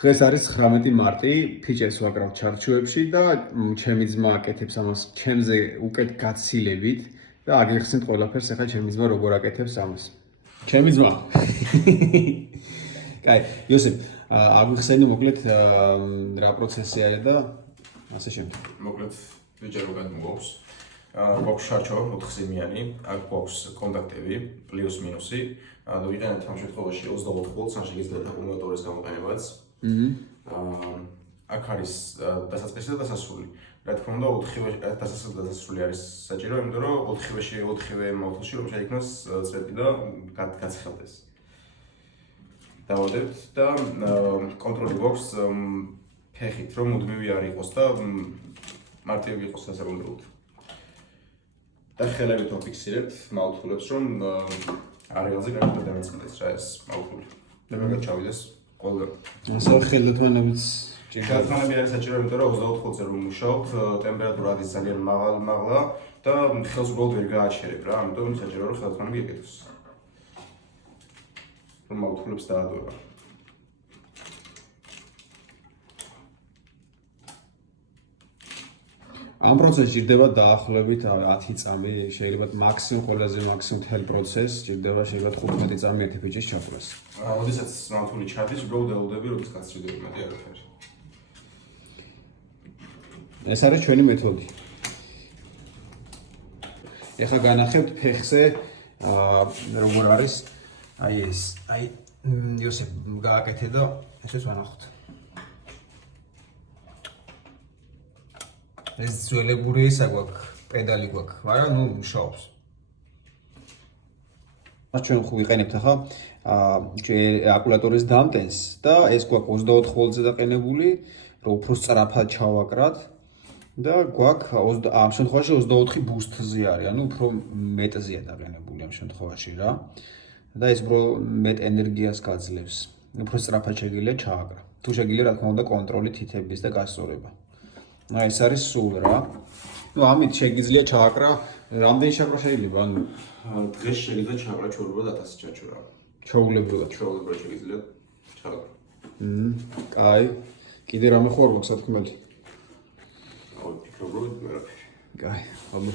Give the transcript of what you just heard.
დღეს არის 19 მარტი, ფიჭებს ვაკრავ ჩარჩოებში და ჩემი ძმა აკეთებს ამას ჩემზე უკეთ გაცილებით და აგიხსნით ყველაფერს, ახლა ჩემი ძმა როგორ აკეთებს ამას. ჩემი ძმა. კაი, იოსებ, აგიხსენე მოკლედ რა პროცესი არის და ასე შემდეგ. მოკლედ ვიჯერო გადმოგვაქვს. გვაქვს შარჩო 4 სიმიანი, აქ გვაქვს კონტაქტები პლუს მინუსი. და ვიყენებთ ამ შემთხვევაში 24 ვოლტს, ან შეგიძლიათ აკუმულატორის გამოყენებაც. აქ არის დასაწყისი და დასასრული. რა თქმა უნდა, 4-ვე დასასრული და დასასრული არის საჭირო, იმიტომ რომ 4-ვე მავთულში რომ შეიქმნას წრედი და გაცხელდეს. დავადებთ და კონტროლი გვაქვს ფეხით, რომ მუდმივი არ იყოს და მარტივი იყოს სასაბუნდებლოდ. და ხელებით ვაფიქსირებთ მავთულებს, რომ არეალზე კარგად დამეწყდეს რა ეს მავთული. და მაგათ ჩავიდეს ყველა. ასე ხელთანებიც ხელთანები არის საჭირო, იმიტომ რომ 24 ვოლტზე რომ მუშაობთ, ტემპერატურა არის ძალიან მაღლა და ხელს უბრალოდ ვერ გააჩერებ რა, ამიტომ საჭირო რომ ხელთანები ეკეთოს. რომ მავთულებს დაადოება. ამ პროცესში ჭირდება დაახლოებით 10 წამი, შეიძლება მაქსიმუმ ყველაზე მაქსიმუმ მთელ პროცესს ჭირდება შეიძლება 15 წამი ერთი ფიჭის ჩაფლას. როდესაც მავთული ჩადის, უბრალოდ ელოდები, როდის გასწრდება მეტი არაფერი. ეს არის ჩვენი მეთოდი. ეხლა განახებთ ფეხზე როგორ არის აი ეს, აი იოსებ გააკეთე და ესეც ვანახოთ. ეს ძველებური ისა გვაქვს, პედალი გვაქვს, მაგრამ ნუ მუშაობს. ჩვენ ხო ვიყენებთ ახლა აკუმულატორის დამტენს და ეს გვაქვს 24 ვოლტზე დაყენებული, რომ უფრო სწრაფად ჩავაკრათ და გვაქვს ამ შემთხვევაში 24 ბუსტზე არის, ანუ უფრო მეტზეა დაყენებული ამ შემთხვევაში რა. და ეს უფრო მეტ ენერგიას გაძლევს. უფრო სწრაფად შეგიძლია ჩააკრა. თუ შეგიძლია რა თქმა უნდა კონტროლი თითების და გასწორება. აი ეს არის სულ რა. ნუ ამით შეგიძლია ჩააკრა, რამდენი ჩაკრა შეიძლება, ანუ დღეს შეგიძლია ჩააკრა ჩვეულებრივად 1000 ჩაჩო რა. ჩვეულებრივად შეგიძლია ჩააკრა. კაი. კიდე რამე ხო არ გვაქვს სათქმელი? აუ, ფიქრობ რომ ვერაფერი. კაი, აბა.